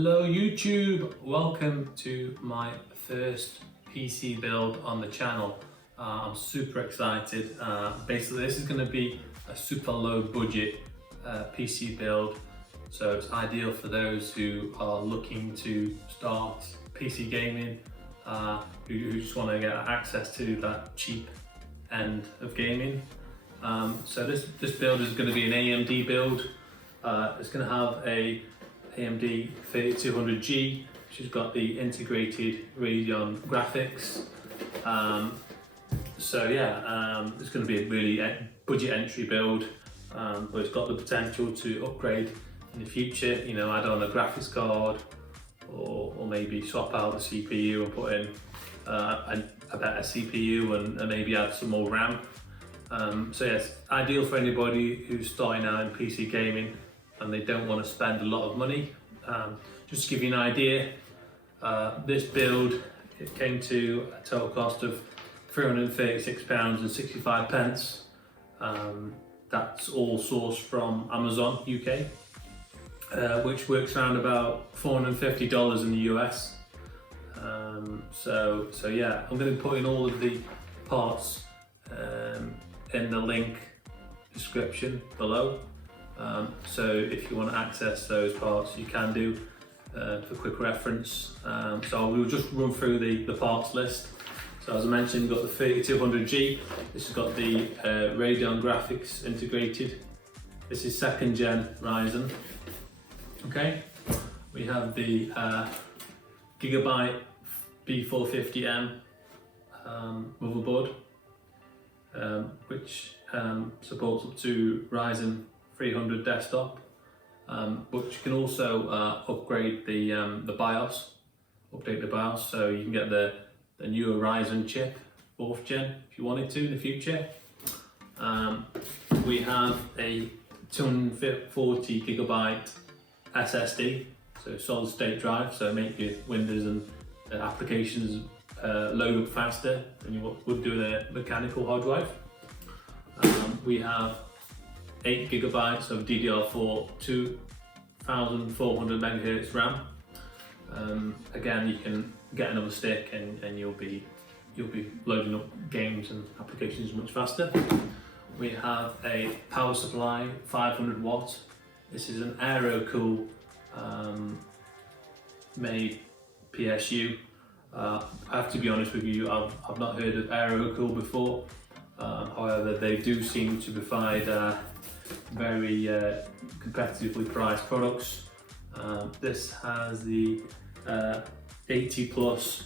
Hello YouTube, welcome to my first PC build on the channel. I'm super excited. Basically this is going to be a super low budget PC build, so it's ideal for those who are looking to start PC gaming, who just want to get access to that cheap end of gaming. So this build is going to be an AMD build. It's going to have a AMD 3200G, which has got the integrated Radeon graphics. It's going to be a really budget entry build, but it's got the potential to upgrade in the future. You know, add on a graphics card, or maybe swap out the CPU and put in a better CPU and maybe add some more RAM. It's ideal for anybody who's starting out in PC gaming and they don't want to spend a lot of money. Just to give you an idea, this build, it came to a total cost of £336.65. That's all sourced from Amazon UK, which works around about $450 in the US. I'm going to put in all of the parts in the link description below. So if you want to access those parts, you can do for quick reference. So we'll just run through the parts list. So as I mentioned, we've got the 3200G. This has got the Radeon graphics integrated. This is 2nd gen Ryzen. Okay, we have the Gigabyte B450M motherboard, which supports up to Ryzen 300 desktop, but you can also upgrade the BIOS, update the BIOS, so you can get the newer Ryzen chip, 4th gen, if you wanted to in the future. We have a 240 gigabyte SSD, so solid state drive, so make your Windows and applications load up faster than you would do with a mechanical hard drive. We have 8 gigabytes of DDR4 2400 megahertz RAM. Again, you can get another stick and you'll be loading up games and applications much faster. We have a power supply, 500 watts. This is an AEROCOOL made PSU. I have to be honest with you, I've not heard of AEROCOOL before. However, they do seem to provide very competitively priced products. This has the 80 plus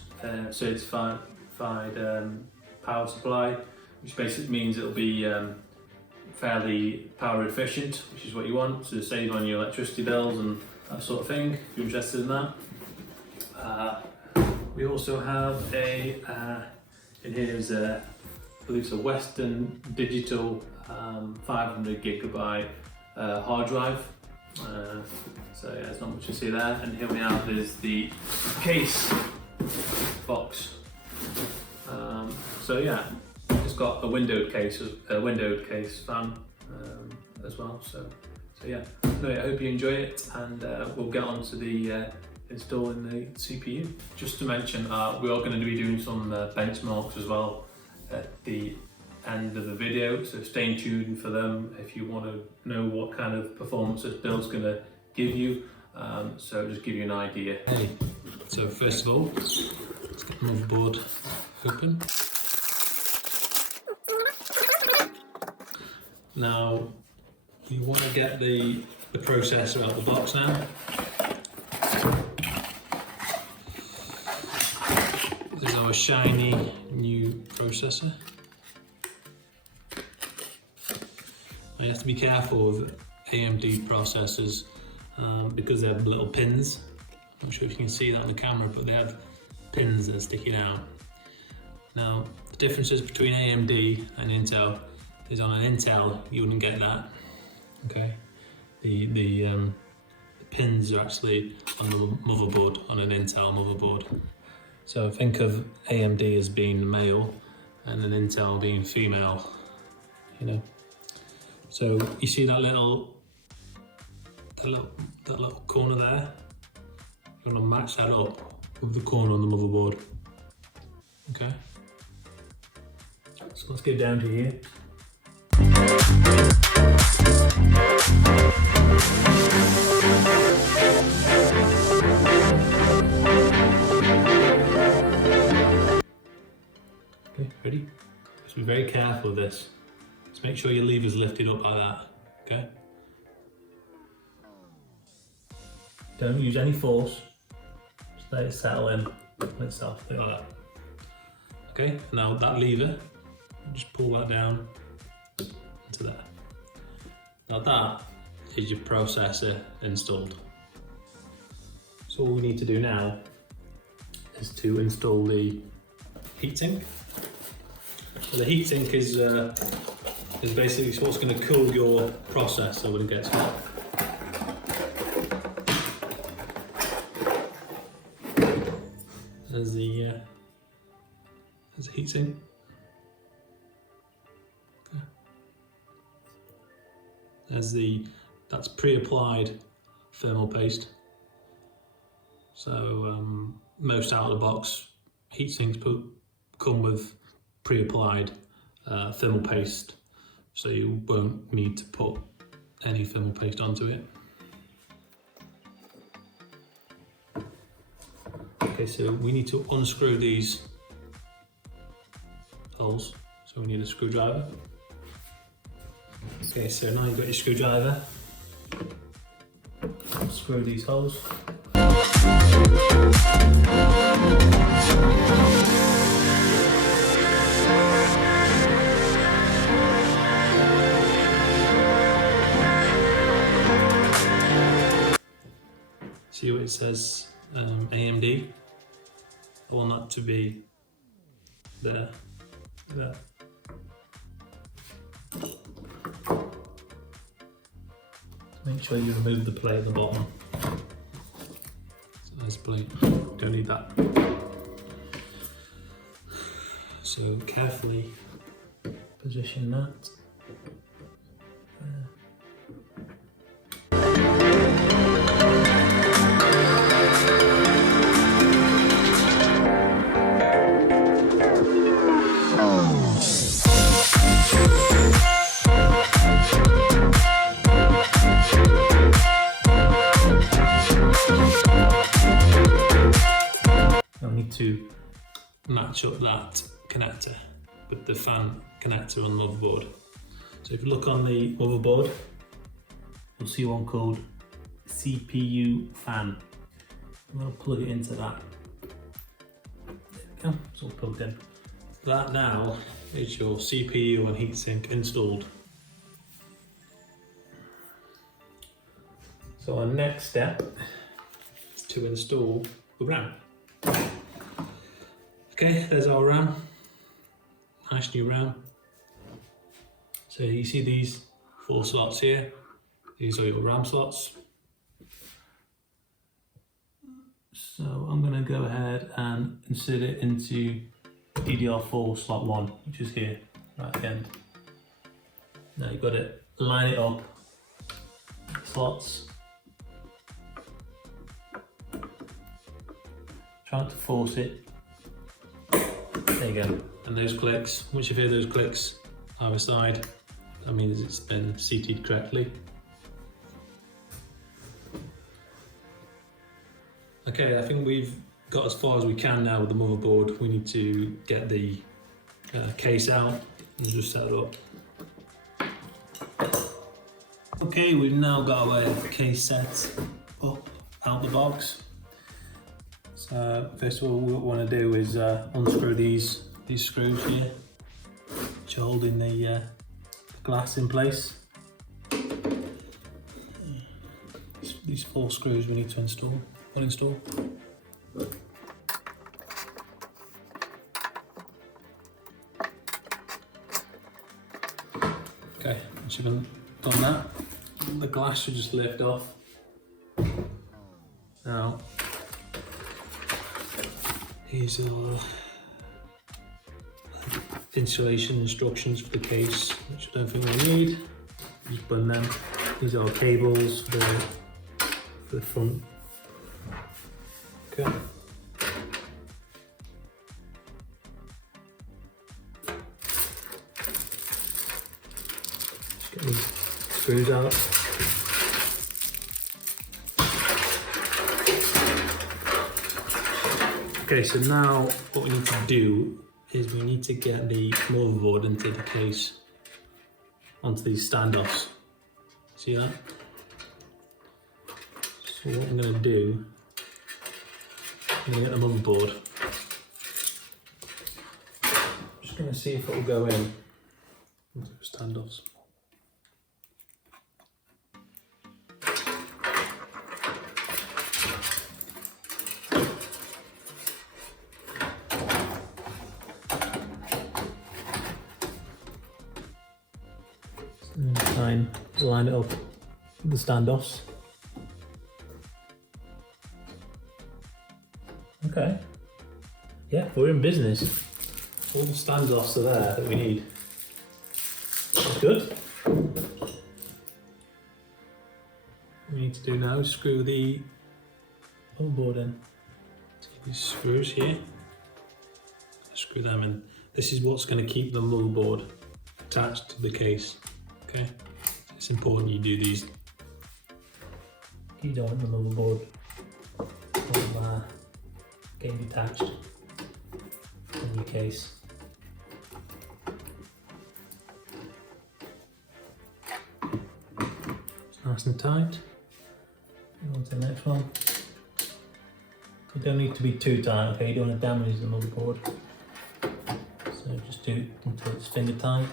certified power supply, which basically means it'll be fairly power efficient, which is what you want to save on your electricity bills and that sort of thing, if you're interested in that. We also have in here is I believe it's a Western Digital 500 gigabyte hard drive. There's not much to see there. And here we have is the case box. It's got a windowed case fan as well. I hope you enjoy it, and we'll get on to the installing the CPU. Just to mention, we are going to be doing some benchmarks as well at the end of the video, so stay tuned for them if you want to know what kind of performance this build's going to give you. So just give you an idea. Hey, so first of all, let's get the motherboard open. Now you want to get the processor out of the box now. This is our shiny new processor. You have to be careful with AMD processors because they have little pins. I'm not sure if you can see that on the camera, but they have pins that are sticking out. Now, the differences between AMD and Intel is on an Intel, you wouldn't get that. Okay, the pins are actually on the motherboard on an Intel motherboard. So think of AMD as being male and an Intel being female. You know. So you see that little corner there? you want to match that up with the corner on the motherboard. Okay. So let's get down to here. Okay, ready? Just be very careful with this. Just make sure your lever's lifted up like that, okay? Don't use any force. Just let it settle in. Let it settle like that. Okay, now that lever, just pull that down into there. Now that is your processor installed. So all we need to do now is to install the heatsink. So the heatsink is basically what's going to cool your processor when it gets hot. There's the heatsink. Okay. That's pre-applied thermal paste. So most out of the box heatsinks come with pre-applied thermal paste, so you won't need to put any thermal paste onto it. Okay, so we need to unscrew these holes, so we need a screwdriver. Okay, so now you've got your screwdriver, unscrew these holes. See what it says, AMD. I want that to be there. Make sure you remove the plate at the bottom. So there's a plate, don't need that. So carefully position that. To match up that connector with the fan connector on the motherboard. So if you look on the motherboard, you'll see one called CPU fan. I'm going to plug it into that. There we go, it's all plugged in. That now is your CPU and heatsink installed. So our next step is to install the RAM. Okay, there's our RAM, nice new RAM. So you see these 4 slots here, these are your RAM slots. So I'm going to go ahead and insert it into DDR4 slot 1, which is here, right at the end. Now you've got to line it up, slots. Try not to force it. There you go. And those clicks, once you hear those clicks either side, that means it's been seated correctly. Okay, I think we've got as far as we can now with the motherboard. We need to get the case out and just set it up. Okay, we've now got our case set up out the box. So first of all, what we want to do is unscrew these screws here, which are holding the glass in place. These 4 screws we need to uninstall. Okay, once you've done that, the glass should just lift off. Now, these are installation instructions for the case, which I don't think we need. Just burn them. These are cables for the front Okay. Just get these screws out. Okay, so now what we need to do is we need to get the motherboard into the case, onto these standoffs. See that? So what I'm going to do, I'm going to get the motherboard. I'm just going to see if it will go in into the standoffs. And try and line it up with the standoffs. Okay. Yeah, we're in business. All the standoffs are there that we need. That's good. What we need to do now is screw the motherboard in. See these screws here? Screw them in. This is what's going to keep the motherboard attached to the case. Okay, it's important you do these. You don't want the motherboard getting detached from your case. It's nice and tight. Move on to the next one. You don't need to be too tight, okay? You don't want to damage the motherboard. So just do it until it's finger tight.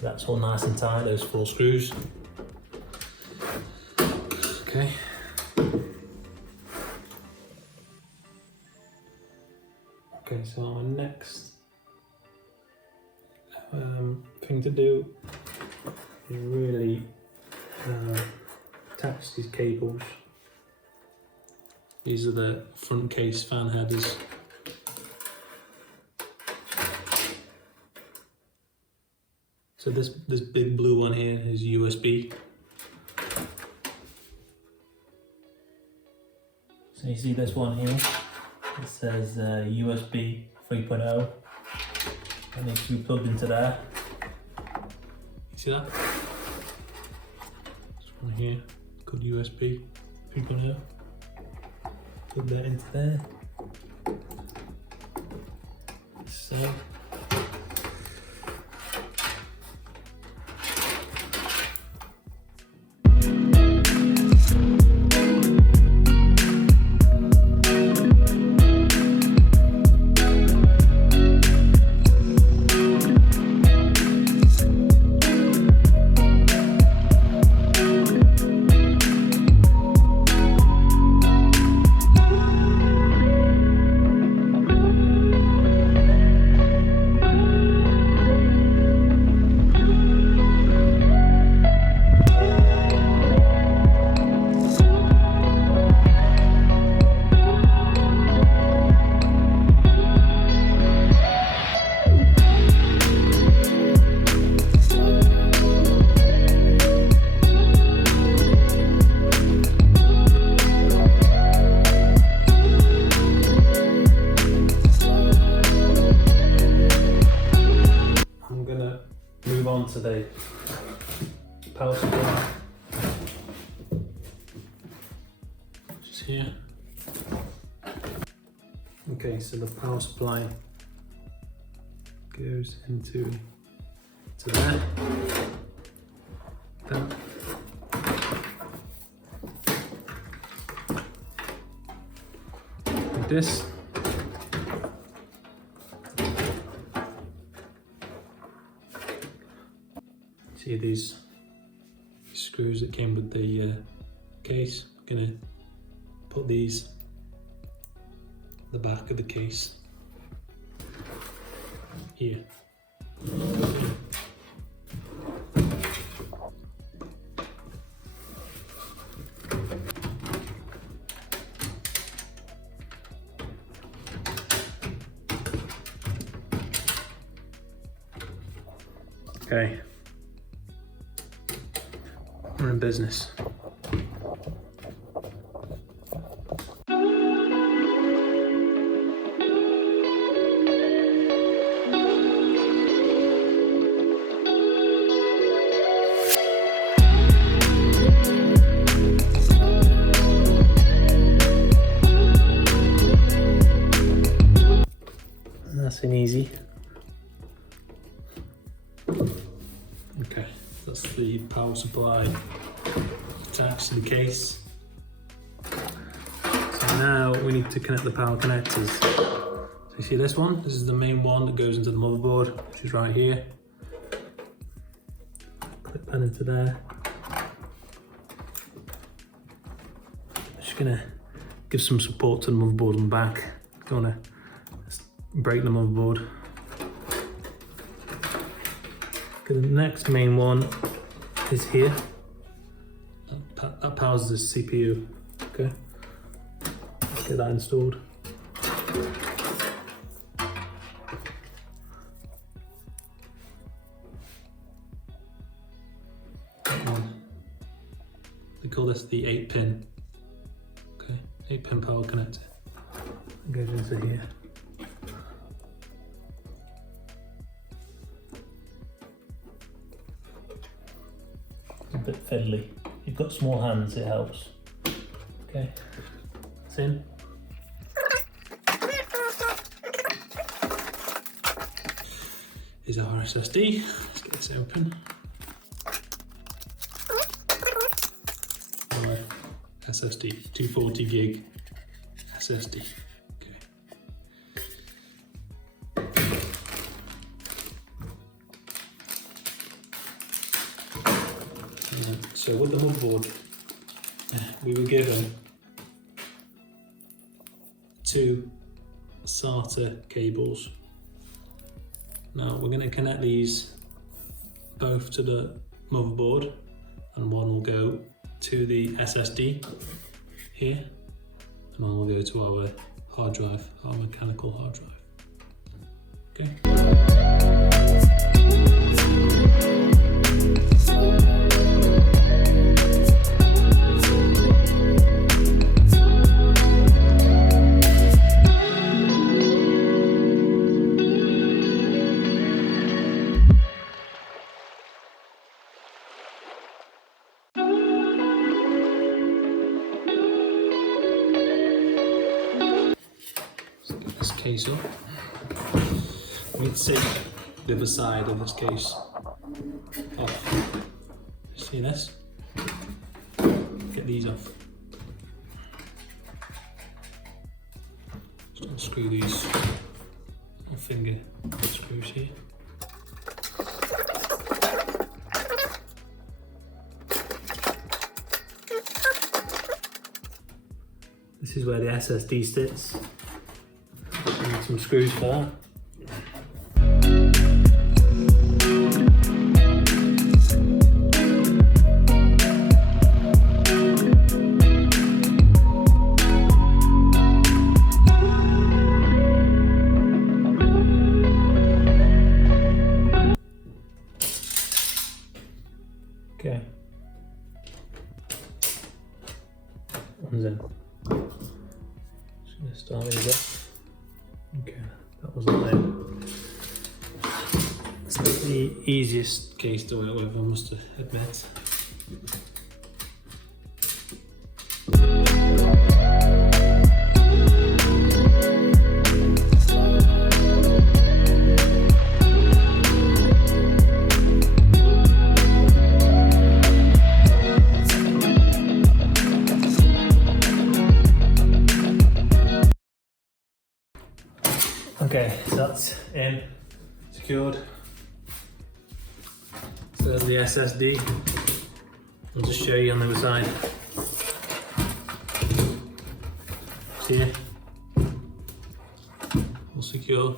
That's all nice and tight, those 4 screws. Okay. Okay, so our next thing to do is really attach these cables. These are the front case fan headers. So this big blue one here is USB. So you see this one here? It says USB 3.0. It needs to be plugged into there. You see that? This one here, called USB 3.0. Plug that into there. So. To the power supply, which is here. Okay, so the power supply goes into there. That. Like this. See these screws that came with the case? I'm gonna put these at the back of the case here. Okay, we're in business. Nice and easy. Okay, that's the power supply attached to the case. So now we need to connect the power connectors. So you see this one? This is the main one that goes into the motherboard, which is right here. Clip that into there. Just gonna give some support to the motherboard on the back. Don't wanna break the motherboard. Okay, the next main one is here. That powers the CPU. Okay, let's get that installed. That one. They call this the 8-pin. Okay, 8-pin power connector. It goes into here. It's a bit fiddly. If you've got small hands, it helps. Okay, it's in. Here's our SSD. Let's get this open. Our SSD, 240 gig SSD. So with the motherboard, we were given 2 SATA cables. Now we're going to connect these both to the motherboard, and one will go to the SSD here, and one will go to our hard drive, our mechanical hard drive. Okay. This case up. We need to take the other side of this case off. See this? Get these off. Just unscrew these finger screws here. This is where the SSD sits. Need some screws for that. Okay. One's in. Just gonna start these up. Okay, that wasn't there. It's not the easiest case to work with, I must admit. Okay, so that's in, secured. So there's the SSD. I'll just show you on the other side. See it? All secure.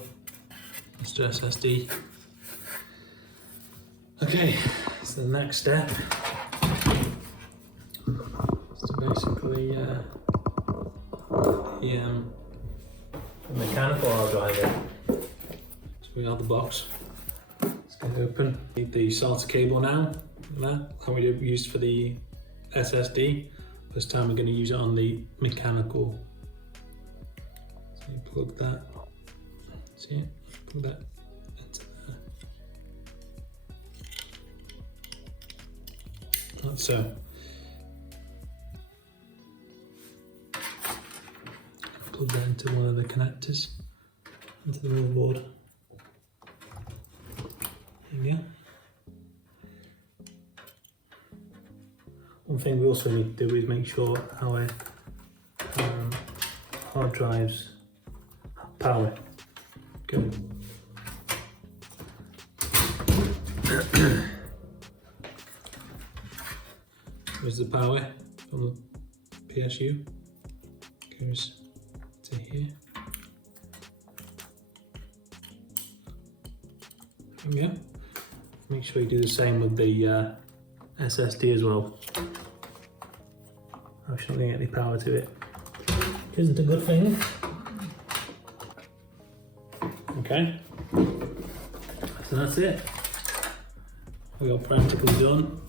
That's the SSD. Okay, so the next step is to basically the mechanical hard drive in. So we got the box. Let's get it open. Need the SATA cable now. That we used for the SSD. This time we're going to use it on the mechanical. So you plug that. See it? Plug that into there. Like so. Plug that into one of the connectors into the motherboard. There you go. One thing we also need to do is make sure our hard drives have power. Good. There's the power from the PSU. Goes to here. There we go. Make sure you do the same with the SSD as well. I shouldn't get any power to it. Isn't a good thing. Okay. So that's it. We got practically done.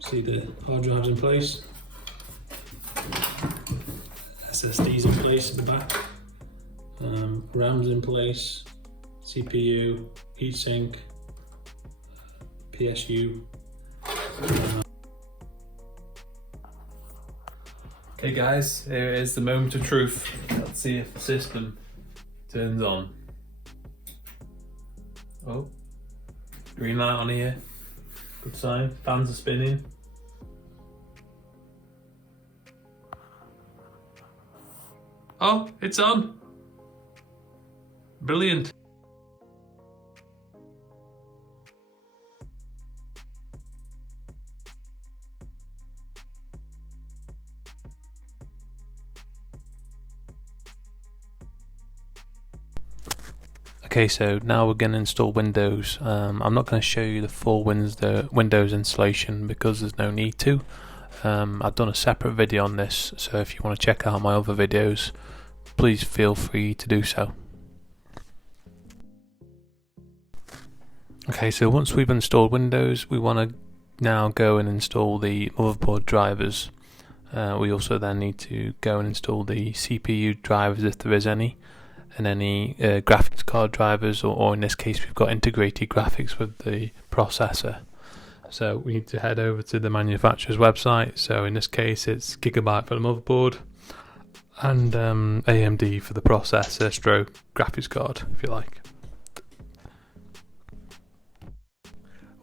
See the hard drives in place. SSDs in place at the back. RAM's in place. CPU, heatsink, PSU. Okay guys, here is the moment of truth. Let's see if the system turns on. Oh, green light on here. Good sign. Fans are spinning. Oh, it's on. Brilliant. Okay, so now we're going to install Windows. I'm not going to show you the full Windows installation because there's no need to. I've done a separate video on this, so if you want to check out my other videos, please feel free to do so. Okay, so once we've installed Windows, we want to now go and install the motherboard drivers. We also then need to go and install the CPU drivers if there is any, and any graphics card drivers, or in this case we've got integrated graphics with the processor. So we need to head over to the manufacturer's website. So in this case it's Gigabyte for the motherboard and AMD for the processor stroke graphics card, if you like.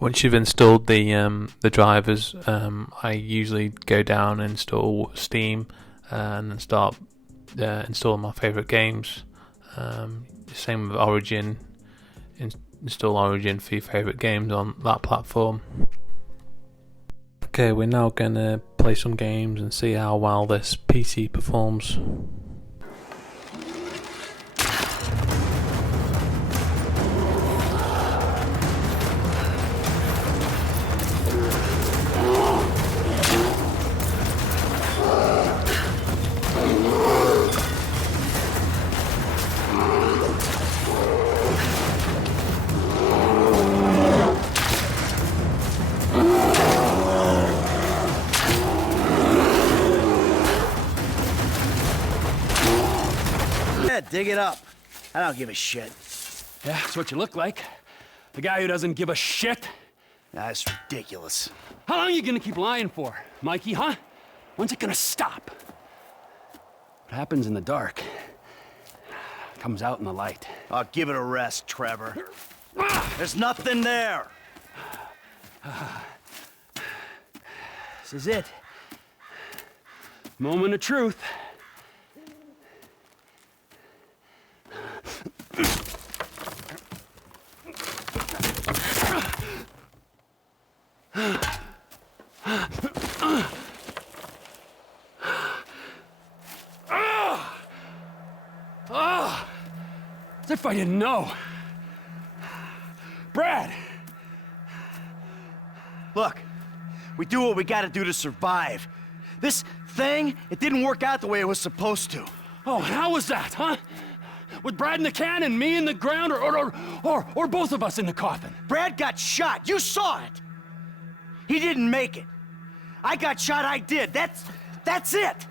Once you've installed the drivers, I usually go down and install Steam and then start installing my favourite games. Same with Origin. Install Origin for your favourite games on that platform. Okay, we're now going to play some games and see how well this PC performs. Dig it up. I don't give a shit. Yeah, that's what you look like. The guy who doesn't give a shit. That's ridiculous. How long are you gonna keep lying for, Mikey, huh? When's it gonna stop? What happens in the dark comes out in the light. Oh, give it a rest, Trevor. There's nothing there. This is it. Moment of truth. As if I didn't know. Brad! do what we gotta do to survive. This thing, it didn't work out the way it was supposed to. Oh, and how was that, huh? With Brad in the can and me in the ground, or both of us in the coffin? Brad got shot. You saw it. He didn't make it. I got shot. I did. That's it.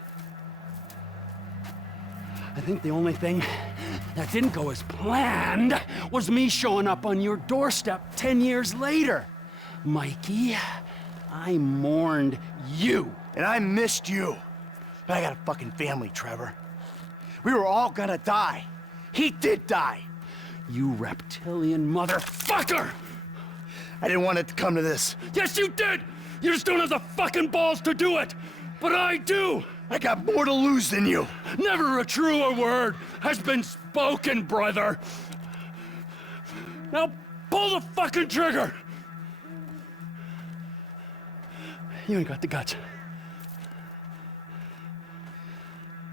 I think the only thing that didn't go as planned was me showing up on your doorstep 10 years later. Mikey, I mourned you. And I missed you. But I got a fucking family, Trevor. We were all gonna die. He did die. You reptilian motherfucker! I didn't want it to come to this. Yes, you did! You just don't have the fucking balls to do it! But I do! I got more to lose than you. Never a truer word has been spoken, brother. Now pull the fucking trigger! You ain't got the guts.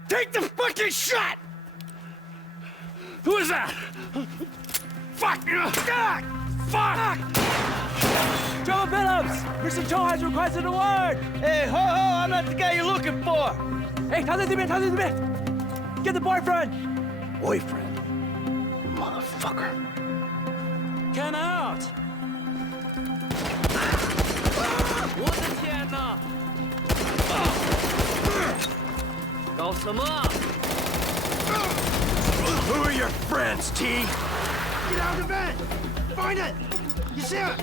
Take the fucking shot! Who is that? Fuck! God! Fuck! Trevor Phillips! Mr. Joe has requested a word! Hey, ho, I'm not the guy you're looking for! Hey, how's it? Get the boyfriend! Boyfriend? Motherfucker. Get out! 我的天哪！搞什么？ Who are your friends, T? Get out of the vent! Find it! You see it?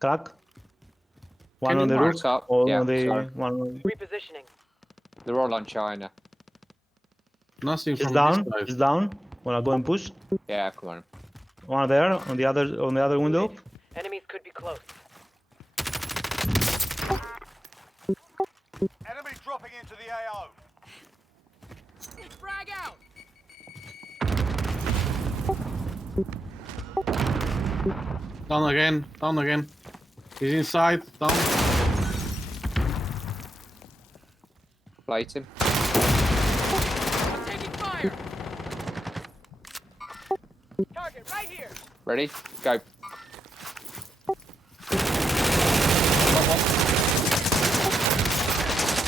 Crack. One Can on you the mark roof. up? All Yeah, on the sorry. one. Repositioning. They're all on China. Nothing He's from down. this He's side. down. Wanna go and push? Yeah, come on. One there on the other window. Enemies could be close. Enemy dropping into the AO. Frag out! Down again. Down again. He's inside. Down. Light him. I'm taking fire! Target right here! Ready? Go.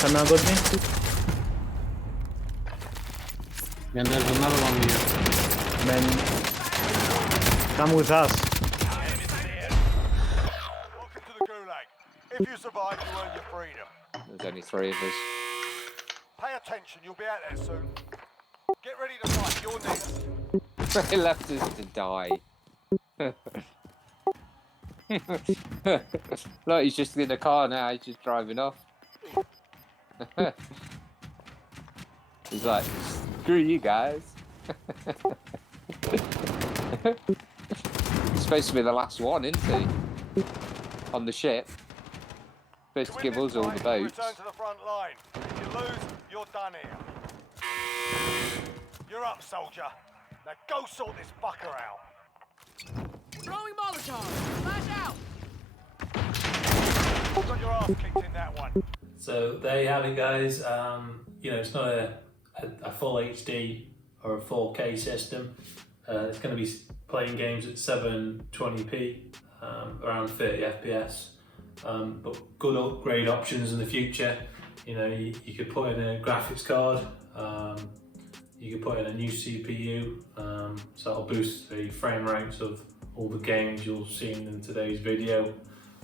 Someone got me. And there's another one here. Man, come with us. Welcome to the Gulag. If you survive, you earn your freedom. There's only 3 of us. Pay attention, you'll be out there soon. Get ready to fight, you're next. He left us to die. Look, he's just in the car now. He's just driving off. He's like, screw you guys. He's supposed to be the last one, isn't he? On the ship. Supposed to give us all the boats. Return to the front line. If you lose, you're done here. You're up, soldier. Now go sort this fucker out. Throwing Molotov! Flash out! You got your ass kicked in that one. So there you have it, guys. You know, it's not a full HD or a 4K system. It's going to be playing games at 720p, around 30 FPS. But good upgrade options in the future. You know, you could put in a graphics card. You could put in a new CPU. So that'll boost the frame rates of all the games you'll see in today's video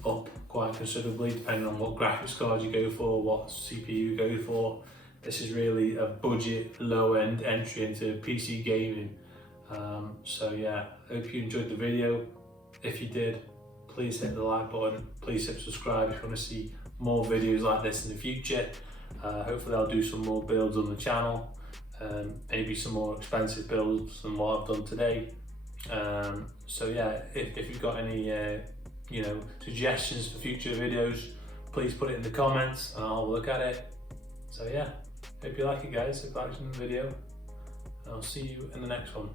up quite considerably, depending on what graphics card you go for, what CPU you go for. This is really a budget, low-end entry into PC gaming. So yeah, I hope you enjoyed the video. If you did, please hit the like button. Please hit subscribe if you want to see more videos like this in the future. Hopefully I'll do some more builds on the channel. Maybe some more expensive builds than what I've done today. So yeah, if you've got any you know, suggestions for future videos, please put it in the comments and I'll look at it. So yeah, hope you like it, guys. Hope you liked the video, and I'll see you in the next one.